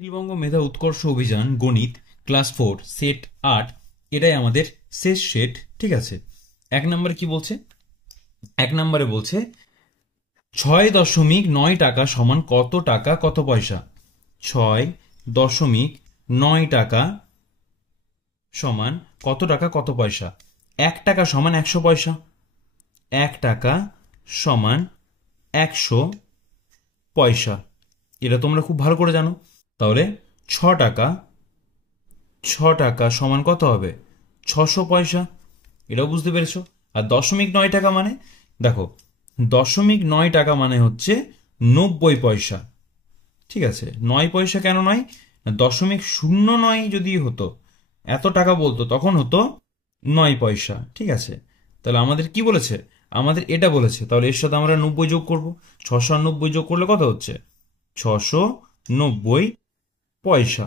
উত্তরবঙ্গ মেধা উৎকর্ষ অভিযান গণিত ক্লাস 4 সেট 8 এটাই আমাদের শেষ সেট। ঠিক আছে, এক নম্বরে কি বলছে? এক নম্বরে বলছে 6.9 টাকা সমান কত টাকা কত পয়সা। 6.9 টাকা সমান কত টাকা কত পয়সা। 1 টাকা সমান 100 পয়সা। 1 টাকা সমান 100 পয়সা, এটা তোমরা খুব ভালো করে জানো। তাহলে 6 টাকা, 6 টাকা সমান কত হবে? 600 পয়সা, এটাও বুঝতে পেরেছো। আর 0.9 টাকা মানে, দেখো 0.9 টাকা মানে হচ্ছে 90 পয়সা। ঠিক আছে, 9 পয়সা কেন নয়? 0.09 যদি হতো, এত টাকা বলতো, তখন হতো 9 পয়সা। ঠিক আছে, তাহলে আমাদের কি বলেছে? আমাদের এটা বলেছে। তাহলে এর সাথে আমরা 90 যোগ করব। 690 যোগ করলে কত হচ্ছে? 690 পয়সা।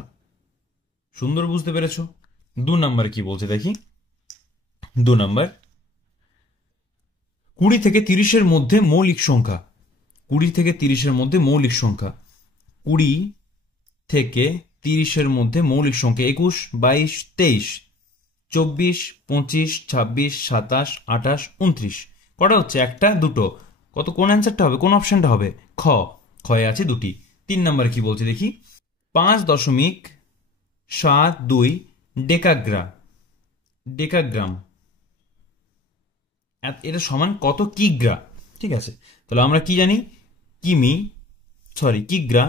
সুন্দর, বুঝতে পেরেছো। 2 নম্বর কি বলছে দেখি। 2 নম্বর, 20 থেকে 30-এর মধ্যে মৌলিক সংখ্যা। 20 থেকে 30-এর মধ্যে মৌলিক সংখ্যা। 20 থেকে 30-এর মধ্যে মৌলিক সংখ্যা 21, 22, 23, 24, 25, 26, 27, 28, 29। কটা হচ্ছে? একটা, দুটো। কত, কোন অ্যান্সারটা হবে, কোন অপশনটা হবে? খ। খয়ে আছে দুটি। 3 নম্বরে কি বলছে দেখি। 5.72 ডেকাগ্রা, ডেকাগ্রাম, এটা সমান কত কিগ্রা। ঠিক আছে, তাহলে আমরা কি জানি? কিমি, সরি কিগ্রা,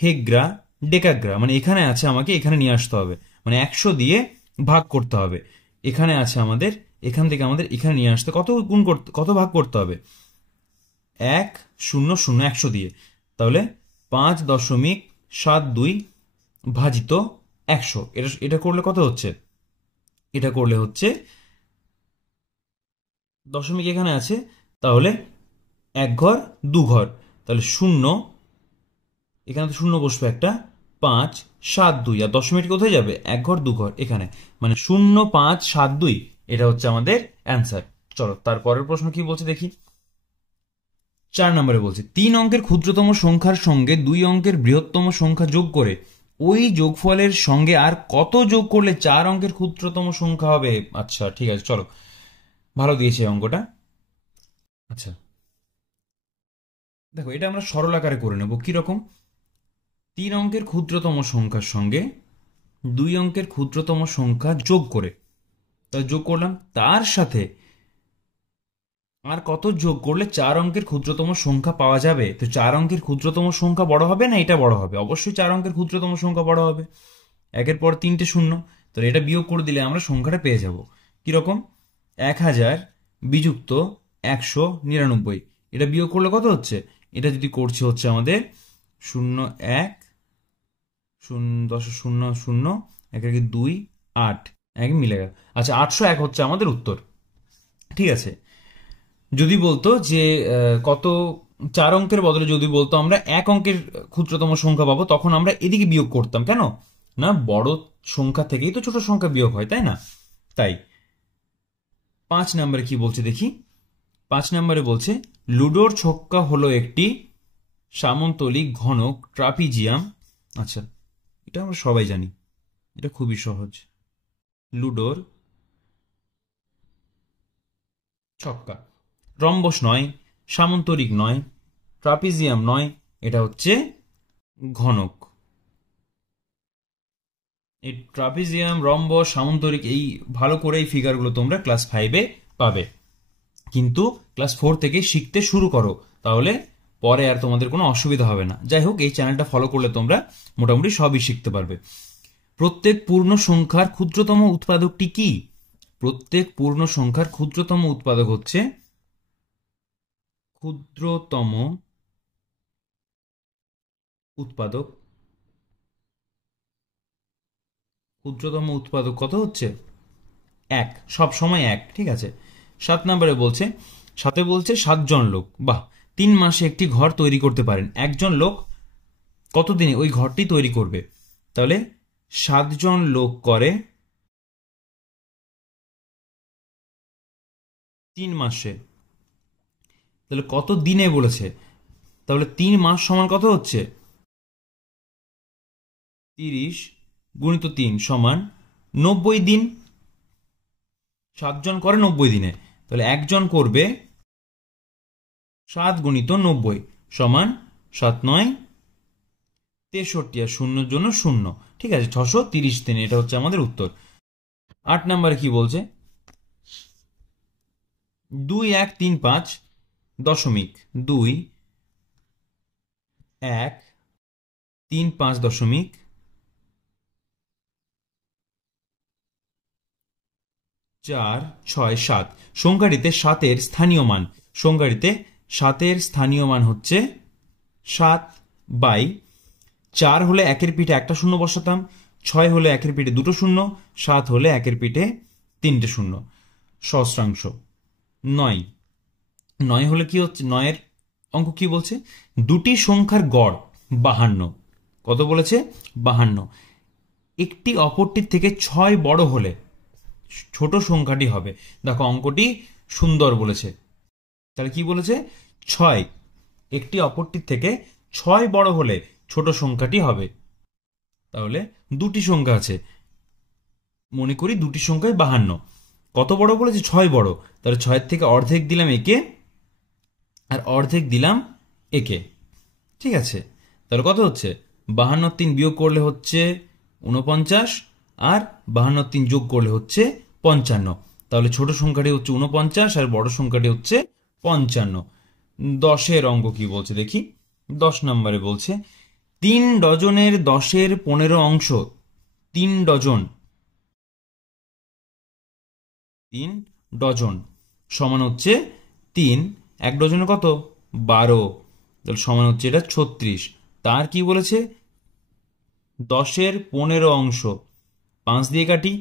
হেগ্রা, ডেকাগ্রা। মানে এখানে আছে, আমাকে এখানে নিয়ে আসতে হবে, মানে 100 দিয়ে ভাগ করতে হবে। এখানে আছে আমাদের, এখান থেকে আমাদের এখানে নিয়ে আসতে কত গুণ করতে, কত ভাগ করতে হবে? 1, 0, 0, 100 দিয়ে। তাহলে 5.72 ভাজিত 100, এটা এটা করলে কত হচ্ছে? এটা করলে হচ্ছে, দশমিক এখানে আছে, তাহলে 1 ঘর 2 ঘর, তাহলে 0, এখানে তো 0 বসবে একটা। 5.72, আর দশমিকটি কোথায় যাবে? 1 ঘর 2 ঘর এখানে, মানে 0.572, এটা হচ্ছে আমাদের অ্যান্সার। চলো তারপরের প্রশ্ন কি বলছে দেখি। 4 নম্বরে বলছে 3 অঙ্কের ক্ষুদ্রতম সংখ্যার সঙ্গে 2 অঙ্কের বৃহত্তম সংখ্যা যোগ করে ওই যোগফলের সঙ্গে আর কত যোগ করলে 4 অঙ্কের ক্ষুদ্রতম সংখ্যা হবে। আচ্ছা ঠিক আছে, চলো, ভালো দিয়েছে অঙ্কটা। আচ্ছা দেখো, এটা আমরা সরল আকারে করে নেব। কিরকম? 3 অঙ্কের ক্ষুদ্রতম সংখ্যার সঙ্গে 2 অঙ্কের ক্ষুদ্রতম সংখ্যা যোগ করে, তা যোগ করলাম, তার সাথে আর কত যোগ করলে 4 অঙ্কের ক্ষুদ্রতম সংখ্যা পাওয়া যাবে। তো 4 অঙ্কের ক্ষুদ্রতম সংখ্যা বড় হবে না এটা বড় হবে? অবশ্যই 4 অঙ্কের ক্ষুদ্রতম সংখ্যা বড় হবে। একের পর 3টে শূন্য, তো এটা বিয়োগ করে দিলে আমরা সংখ্যাটা পেয়ে যাব। কিরকম? 1000 বিযুক্ত 199, এটা বিয়োগ করলে কত হচ্ছে? এটা যদি করছে হচ্ছে আমাদের 0, 1, 0, 0, 0, 1, 2, 8, এক মিলে গেল। আচ্ছা, 801 হচ্ছে আমাদের উত্তর। ঠিক আছে, যদি বলতো যে কত, 4 অঙ্কের বদলে যদি বলতো আমরা 1 অঙ্কের ক্ষুদ্রতম সংখ্যা পাবো, তখন আমরা এদিকে বিয়োগ করতাম। কেন না? বড় সংখ্যা থেকেই তো ছোট সংখ্যা বিয়োগ হয়, তাই না? তাই। 5 নম্বরে কি বলছে দেখি। 5 নম্বরে বলছে লুডোর ছক্কা হলো একটি সামন্তলিক ঘনক ট্রাপিজিয়াম। আচ্ছা, এটা আমরা সবাই জানি, এটা খুবই সহজ। লুডোর ছক্কা রম্বস নয়, সামন্তরিক নয়, ট্রাপিজিয়াম নয়, এটা হচ্ছে ঘনক। এই ট্রাপিজিয়াম, রম্বস, সামন্তরিক, এই ভালো করে এই ফিগারগুলো তোমরা ক্লাস 5-এ পাবে, কিন্তু ক্লাস 4 থেকে শিখতে শুরু করো, তাহলে পরে আর তোমাদের কোনো অসুবিধা হবে না। যাই হোক, এই চ্যানেলটা ফলো করলে তোমরা মোটামুটি সবই শিখতে পারবে। প্রত্যেক পূর্ণ সংখ্যার ক্ষুদ্রতম উৎপাদকটি কি? প্রত্যেক পূর্ণ সংখ্যার ক্ষুদ্রতম উৎপাদক হচ্ছে, ক্ষুদ্রতম উৎপাদক, ক্ষুদ্রতম উৎপাদক কত হচ্ছে? 1, সব সময় 1। ঠিক আছে। 7 নম্বরে বলছে, সাথে বলছে 7 জন লোক, বাহ, 3 মাসে একটি ঘর তৈরি করতে পারেন। একজন লোক কতদিনে ওই ঘরটি তৈরি করবে? তাহলে 7 জন লোক করে 3 মাসে, তাহলে কত দিনে বলেছে? তাহলে 3 মাস সমান কত হচ্ছে? 30 গুণিত 3 সমান 90 দিন। 7 জন করে 90 দিনে, তাহলে একজন করবে 7 গুণিত 90 সমান 7 9 63, আর শূন্যর জন্য 0। ঠিক আছে, 630 দিন, এটা হচ্ছে আমাদের উত্তর। 8 নম্বরে কি বলছে, 2135 দশমিক 2135 দশমিক 467 সংখ্যাটিতে 7-এর স্থানীয় মান। সংখ্যাটিতে 7-এর স্থানীয় মান হচ্ছে 7/4 হলে একের পিঠে একটা শূন্য বসাতাম, 6 হলে একের পিঠে দুটো শূন্য, 7 হলে একের পিঠে তিনটে শূন্য। সহস্রাংশ 9, 9 হলে কি হচ্ছে, 9-এর অঙ্ক কি বলছে, দুটি সংখ্যার গড় 52। কত বলেছে, 52। একটি অপরটির থেকে 6 বড় হলে ছোট সংখ্যাটি হবে। দেখো অঙ্কটি সুন্দর বলেছে, তাহলে কি বলেছে, 6 একটি অপরটির থেকে 6 বড় হলে ছোট সংখ্যাটি হবে। তাহলে দুটি সংখ্যা আছে, মনে করি দুটি সংখ্যায় 52। কত বড় বলেছে, 6 বড়, তাহলে 6-এর থেকে অর্ধেক দিলাম একে আর অর্ধেক দিলাম একে। ঠিক আছে, তাহলে কত হচ্ছে, 52 3 বিয়োগ করলে হচ্ছে 49, আর 52 3 যোগ করলে হচ্ছে 55। তাহলে ছোট সংখ্যাটি হচ্ছে 49 আর বড় সংখ্যাটি হচ্ছে 55। 10-এর অঙ্ক কি বলছে দেখি। 10 নম্বরে বলছে 3 ডজনের 10-এর 15 অংশ, 3 ডজন, 3 ডজন সমান হচ্ছে 3, 1 ডজনে কত, 12, তাহলে সমান হচ্ছে এটা 36। তার কি বলেছে, 10-এর 15 অংশ, 5 দিয়ে কাটি,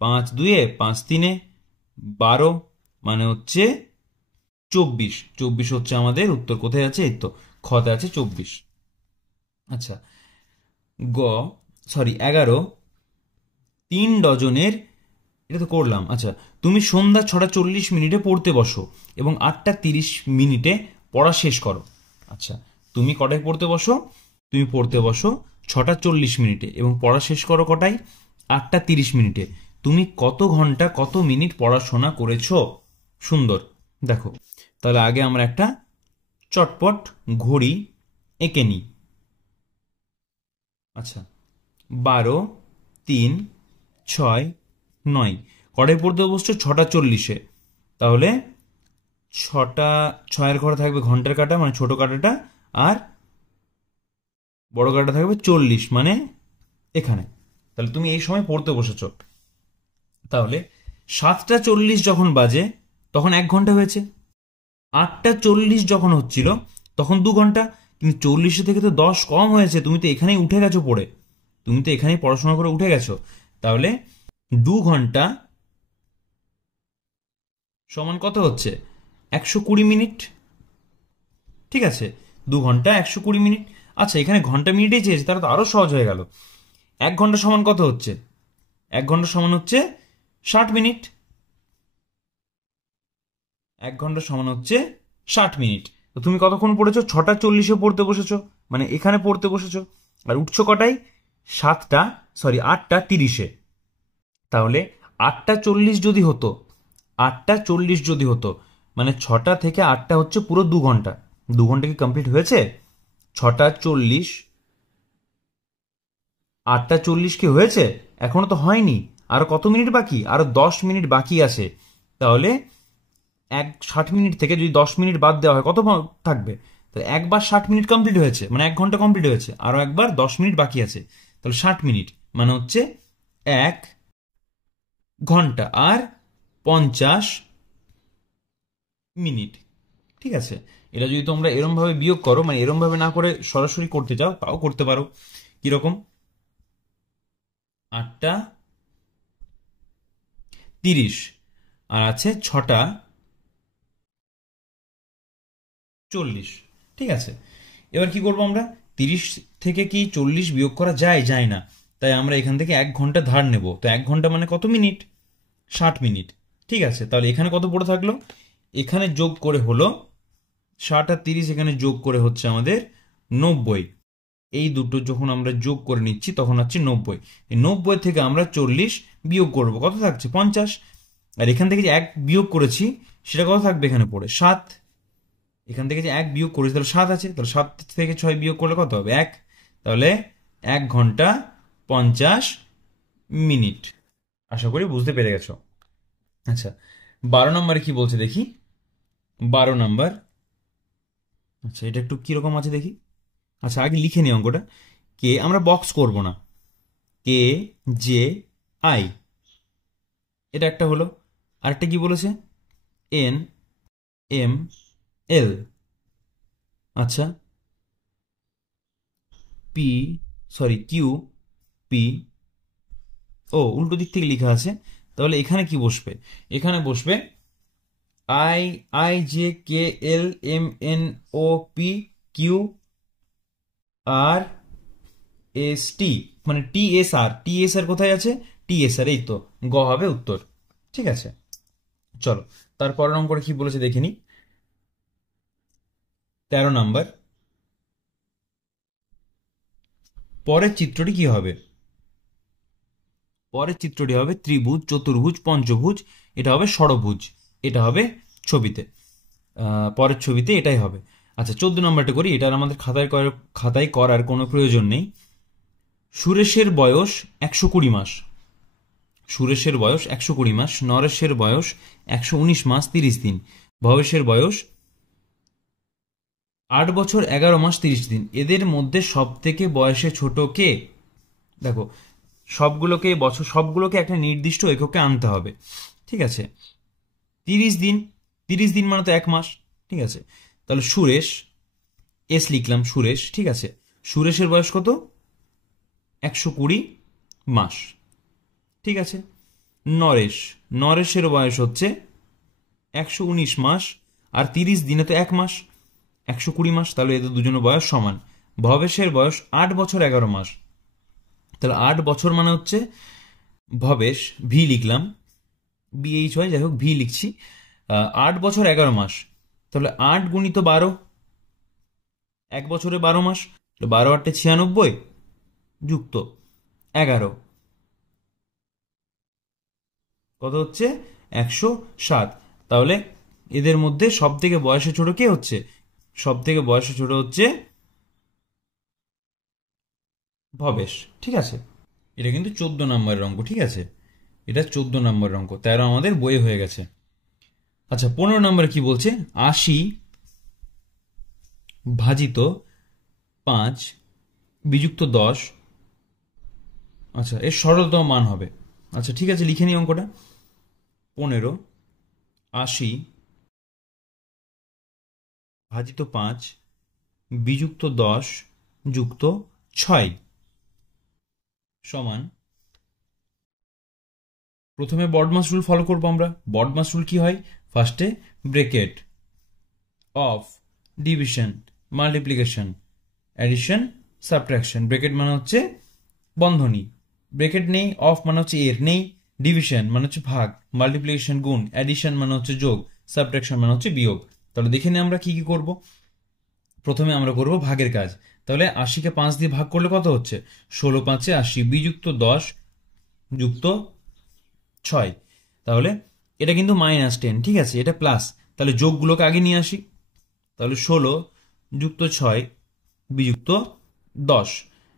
5 2 5 3 12, মানে হচ্ছে 24। 24 হচ্ছে আমাদের উত্তর। কোথায় আছে, এই তো খতে আছে 24। আচ্ছা, 11 3 ডজনের, এটা তো করলাম। আচ্ছা, তুমি সন্ধ্যা 6টা 40 মিনিটে পড়তে বসো এবং 8টা 30 মিনিটে পড়া শেষ করো। আচ্ছা, তুমি কটায় পড়তে বসো, তুমি পড়তে বসো 6টা 40 মিনিটে এবং পড়া শেষ করো কটায়, 8টা 30 মিনিটে। তুমি কত ঘন্টা কত মিনিট পড়াশোনা করেছো। সুন্দর, দেখো তাহলে আগে আমরা একটা চটপট ঘড়ি এঁকে নিই। আচ্ছা, 12 3 6 9, কটায় পড়তে বসছো, 6টা 40-এ। তাহলে 6টা 6-এর ঘরে থাকবে ঘন্টার কাটা মানে ছোট কাটাটা, আর বড় কাটা থাকবে 40 মানে এখানে। তাহলে তুমি এই সময় পড়তে বসেছো। তাহলে 7টা 40 যখন বাজে তখন 1 ঘন্টা হয়েছে, 8টা 40 যখন হচ্ছিল তখন 2 ঘন্টা, কিন্তু 40 থেকে তো 10 কম হয়েছে, তুমি তো এখানেই উঠে গেছো পড়ে, তুমি তো এখানেই পড়াশোনা করে উঠে গেছো। তাহলে 2 ঘন্টা সমান কত হচ্ছে, 120 মিনিট। ঠিক আছে, 2 ঘন্টা 120 মিনিট। আচ্ছা, এখানে ঘন্টা মিনিটেই চেয়েছে, তাহলে তো আরো সহজ হয়ে গেল। 1 ঘন্টা সমান কত হচ্ছে, 1 ঘন্টা সমান হচ্ছে 60 মিনিট। 1 ঘন্টা সমান হচ্ছে 60 মিনিট। তো তুমি কতক্ষণ পড়েছো, 6টা 40-এ পড়তে বসেছো, মানে এখানে পড়তে বসেছো, আর উঠছো কটায়, 8টা 30-এ। তাহলে 8টা 40 যদি হতো, 8টা 40 যদি হতো, মানে 6টা থেকে 8টা হচ্ছে পুরো 2 ঘন্টা। 2 ঘন্টা কি কমপ্লিট হয়েছে, 6টা 40, 8টা 40 কি হয়েছে, এখনো তো হয়নি। আরো কত মিনিট বাকি, আরো 10 মিনিট বাকি আছে। তাহলে 60 মিনিট থেকে যদি 10 মিনিট বাদ দেওয়া হয় কত থাকবে, তাহলে একবার 60 মিনিট কমপ্লিট হয়েছে, মানে 1 ঘন্টা কমপ্লিট হয়েছে, আরো একবার 10 মিনিট বাকি আছে, তাহলে 60 মিনিট মানে হচ্ছে 1 ঘন্টা আর 50 মিনিট। ঠিক আছে, এটা যদি তোমরা এরম ভাবে বিয়োগ করো, মানে এরম ভাবে না করে সরাসরি করতে চাও, তাও করতে পারো। কিরকম, 8টা 30 আর আছে 6টা 40। ঠিক আছে, এবার কি করবো আমরা, 30 থেকে কি 40 বিয়োগ করা যায়, যায় না, তাই আমরা এখান থেকে 1 ঘন্টা ধার নেব। তো 1 ঘন্টা মানে কত মিনিট, 60 মিনিট। ঠিক আছে, তাহলে এখানে কত পড়ে থাকলো, এখানে যোগ করে হলো 60 আর 30, এখানে যোগ করে হচ্ছে আমাদের 90। এই দুটো যখন আমরা যোগ করে নিচ্ছি তখন হচ্ছে 90। এই 90 থেকে আমরা 40 বিয়োগ করব, কত থাকছে 50। আর এখান থেকে যে 1 বিয়োগ করেছি সেটা কত থাকবে এখানে পড়ে 7। এখান থেকে যে 1 বিয়োগ করেছি তাহলে 7 আছে, তাহলে 7 থেকে 6 বিয়োগ করলে কত হবে 1, তাহলে 1 ঘন্টা 50 মিনিট। আশা করি বুঝতে পেরে গেছো। আচ্ছা 12 নম্বরে কি বলছে দেখি। 12 নম্বর, আচ্ছা এটা একটু কিরকম আছে দেখি। আচ্ছা আগে লিখে নিই অঙ্কটা। কে, আমরা বক্স করব না, কে জে আই, এটা একটা হলো। আরেকটা কি বলেছে এন এম এল, আচ্ছা পি সরি কিউ পি, ও উল্টো দিক থেকে লেখা আছে, তাহলে এখানে কি বসবে, এখানে বসবে I I J K L M N O P Q R S T, মানে টি এস আর, টি এস আর কোথায় আছে, টি এস আর এই তো, গ হবে উত্তর। ঠিক আছে, চলো তারপর নম্বরে কি বলেছে দেখিনি। 13 নাম্বার, পরের চিত্রটি কি হবে। পরের চিত্রটি হবে ত্রিভুজ, চতুর্ভুজ, পঞ্চভুজ, এটা হবে ষড়ভুজ, এটা হবে ছবিতে, পরের ছবিতে এটাই হবে। আচ্ছা 14 নম্বরটা করি, এটা আর আমাদের খাতায় করার কোনো প্রয়োজন নেই। সুরেশের বয়স 120 মাস, সুরেশের বয়স 120 মাস, নরেশের বয়স 119 মাস 30 দিন, ভবেশের বয়স 8 বছর 11 মাস 30 দিন। এদের মধ্যে সব থেকে বয়সে ছোট কে। দেখো সবগুলোকে একটা নির্দিষ্ট এককে আনতে হবে। ঠিক আছে, 30 দিন, 30 দিন মানে তো 1 মাস। ঠিক আছে, তাহলে সুরেশ, এস লিখলাম সুরেশ। ঠিক আছে, সুরেশের বয়স কত 120 মাস। ঠিক আছে, নরেশের বয়স হচ্ছে 119 মাস, আর 30 দিনে তো 1 মাস, 120 মাস, তাহলে এদের দুজনের বয়স সমান। ভবেশের বয়স 8 বছর 11 মাস, তাহলে 8 বছর মানে হচ্ছে ভবেশ, ভি লিখলাম, বিএইচ হয় যাই হোক, ভি লিখছি, 8 বছর 11 মাস, তাহলে 8 গুণিত 12, 1 বছরে 12 মাস, 12 8 96 যুক্ত 11, কত হচ্ছে 107। তাহলে এদের মধ্যে সব থেকে বয়সে ছোট কে হচ্ছে, সব থেকে বয়সে ছোট হচ্ছে ভবেশ। ঠিক আছে, এটা কিন্তু 14 নম্বরের অঙ্ক। ঠিক আছে, এটা 14 নম্বরের অঙ্ক, 13 আমাদের বইয়ে হয়ে গেছে। আচ্ছা 15 নম্বরে কি বলছে, 80 ভাজিত 5 বিযুক্ত 10, আচ্ছা এর সরলতম মান হবে। আচ্ছা ঠিক আছে, লিখে নিই অঙ্কটা। 15 80 ভাজিত 5 বিযুক্ত 10 যুক্ত 6 সমান, প্রথমে বডমাস রুল ফলো করবো আমরা। বডমাস রুল কি হয়, ফার্স্টে bracket, of, division, multiplication, addition, subtraction. Bracket মানে হচ্ছে বন্ধনী, ব্রেকেট নেই, অফ মানে হচ্ছে এর নেই, ডিভিশন মানে হচ্ছে ভাগ, মাল্টিপ্লিকেশন গুণ, অ্যাডিশন মানে হচ্ছে যোগ, সাবট্রাকশন মানে হচ্ছে বিয়োগ। তাহলে দেখে নিই আমরা কি কি করব। প্রথমে আমরা করব ভাগের কাজ, তাহলে 80কে 5 দিয়ে ভাগ করলে কত হচ্ছে 16 5 80 বিযুক্ত 10 যুক্ত 6, তাহলে এটা কিন্তু -10। ঠিক আছে, এটা প্লাস, তাহলে যোগগুলোকে আগে নিয়ে আসি। তাহলে 16 যুক্ত 6 বিযুক্ত 10,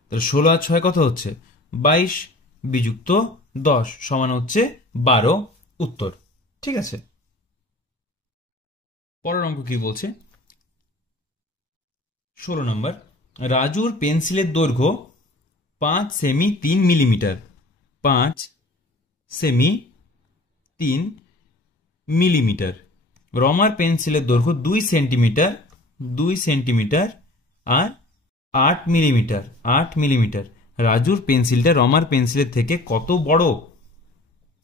তাহলে 16 আর 6 কত হচ্ছে 22 বিযুক্ত 10 সমান হচ্ছে 12, উত্তর। ঠিক আছে, পরের অঙ্ক কি বলছে। 16 নম্বর, রাজুর পেন্সিলের দৈর্ঘ্য 5 সেমি 3 মিলিমিটার, 5 সেমি 3 মিলিমিটার। রমার পেন্সিলের দৈর্ঘ্য 2 সেন্টিমিটার, 2 সেন্টিমিটার আর 8 মিলিমিটার, 8 মিলিমিটার। রাজুর পেন্সিলটা রমার পেন্সিলের থেকে কত বড়।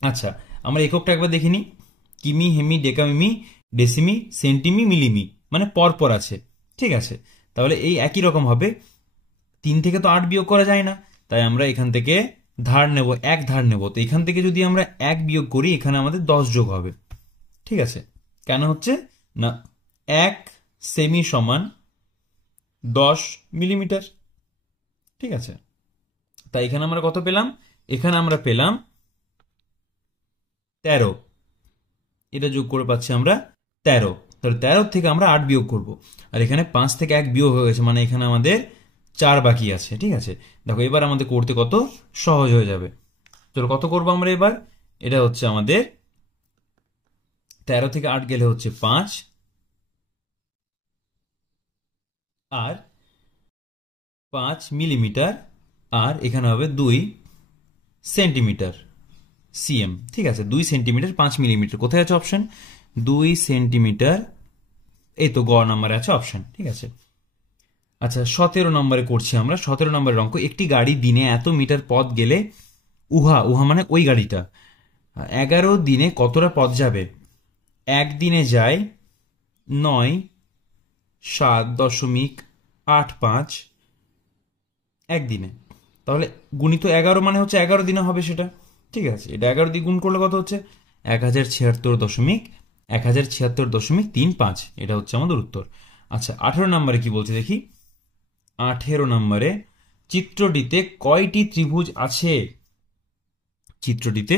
আচ্ছা আমরা এককটা একবার দেখিনি, কিমি, হেমি, ডেকামিমি, ডেসিমি, সেন্টিমি, মিলিমি, মানে পরপর আছে। ঠিক আছে, তাহলে এই একই রকম হবে, 3 থেকে তো 8 বিয়োগ করা যায় না, তাই আমরা এখান থেকে ধার নেব, 1 ধার নেব। তো এখান থেকে যদি আমরা 1 বিয়োগ করি এখানে আমাদের 10 যোগ হবে। ঠিক আছে, কেন হচ্ছে না 1 সেমি সমান 10 মিলিমিটার। ঠিক আছে, তাই এখানে আমরা কত পেলাম? এখানে আমরা পেলাম 13, এটা যোগ করে পাচ্ছি আমরা 13। তাহলে 13 থেকে আমরা 8 বিয়োগ করব, আর এখানে 5 থেকে 1 বিয়োগ হয়ে গেছে, মানে এখানে আমাদের 4 বাকি আছে। ঠিক আছে, দেখো এবার আমাদের করতে কত সহজ হয়ে যাবে। চলো কত করবো আমরা এবার? এটা হচ্ছে আমাদের 13 থেকে 8 গেলে হচ্ছে 5, আর 5 মিলিমিটার, আর এখানে হবে 2 সেন্টিমিটার সিএম। ঠিক আছে, 2 সেন্টিমিটার 5 মিলিমিটার, কোথায় আছে অপশন? 2 সেন্টিমিটার, এই তো গ নাম্বারে আছে অপশন। ঠিক আছে, আচ্ছা 17 নম্বরে করছি আমরা। 17 নম্বরের অঙ্ক, একটি গাড়ি দিনে এত মিটার পথ গেলে উহা উহা মানে ওই গাড়িটা 11 দিনে কতটা পথ যাবে? একদিনে যায় 9.7.85 একদিনে, তাহলে গুণিত 11 মানে হচ্ছে 11 দিনে হবে সেটা। ঠিক আছে, এটা 11 দিয়ে গুণ করলে কত হচ্ছে? 1076.35, এটা হচ্ছে আমাদের উত্তর। আচ্ছা 18 নম্বরে কি বলছে দেখি। 18 নম্বরে, চিত্রটিতে কয়টি ত্রিভুজ আছে? চিত্রটিতে,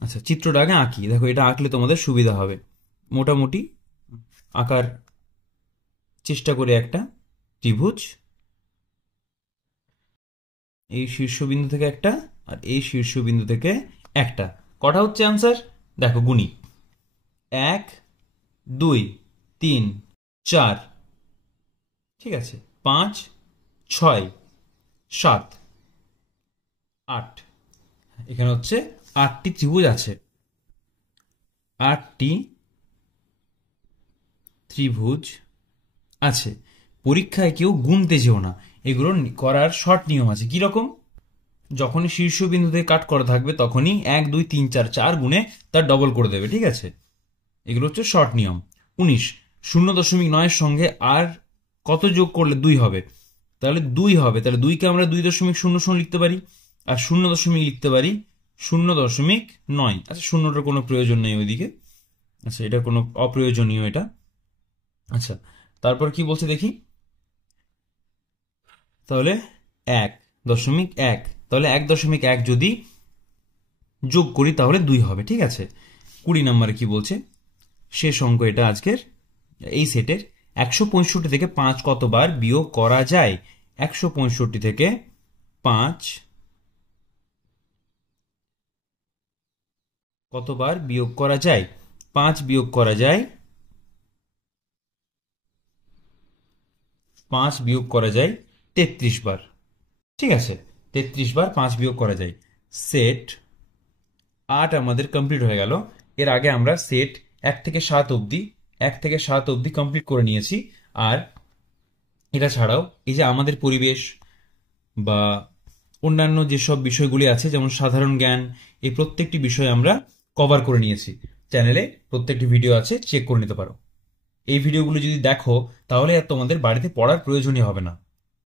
আচ্ছা চিত্রটা আগে আঁকি, দেখো এটা আঁকলে তোমাদের সুবিধা হবে। মোটামুটি আঁকার চেষ্টা করে একটা ত্রিভুজ, এই শীর্ষবিন্দু থেকে একটা, আর এই শীর্ষবিন্দু থেকে একটা। কটা হচ্ছে আনসার? দেখো গুণি, 1 2 3 4, ঠিক আছে, 5 6 7 8, এখানে হচ্ছে 8টি ত্রিভুজ আছে। 8টি ত্রিভুজ আছে। পরীক্ষায় কেউ গুনতে যেও না, এগুলো করার শর্ট নিয়ম আছে। কিরকম? যখনই শীর্ষবিন্দু থেকে কাট করা থাকবে তখনই 1 2 3 4 4 গুণে তার ডবল করে দেবে। ঠিক আছে, এগুলো হচ্ছে শর্ট নিয়ম। 19, 0.9 সঙ্গে আর কত যোগ করলে 2 হবে? তাহলে 2 হবে, তাহলে 2কে আমরা 2.00 লিখতে পারি, আর 0 লিখতে পারি 0.9। আচ্ছা শূন্যটার কোনো প্রয়োজন নেই ওইদিকে, আচ্ছা এটা কোনো অপ্রয়োজনীয় এটা। আচ্ছা তারপর কি বলছে দেখি। তাহলে 1.1, তাহলে 1.1 যদি যোগ করি তাহলে 2 হবে। ঠিক আছে, 20 নম্বরে কি বলছে? শেষ অঙ্ক এটা আজকের এই সেটের। 165 থেকে 5 কতবার বিয়োগ করা যায়? 165 থেকে 5 কতবার বিয়োগ করা যায়? 5 বিয়োগ করা যায়, 5 বিয়োগ করা যায় 33 বার। ঠিক আছে, 33 বার 5 বিয়োগ করা যায়। সেট 8 আমাদের কমপ্লিট হয়ে গেল। এর আগে আমরা সেট 1 থেকে 7 অবধি, 1 থেকে 7 অবধি কমপ্লিট করে নিয়েছি। আর এটা ছাড়াও এই যে আমাদের পরিবেশ বা অন্যান্য যেসব বিষয়গুলি আছে যেমন সাধারণ জ্ঞান, এই প্রত্যেকটি বিষয় আমরা কভার করে নিয়েছি। চ্যানেলে প্রত্যেকটি ভিডিও আছে, চেক করে নিতে পারো। এই ভিডিওগুলো যদি দেখো তাহলে আর তোমাদের বাড়িতে পড়ার প্রয়োজনই হবে না।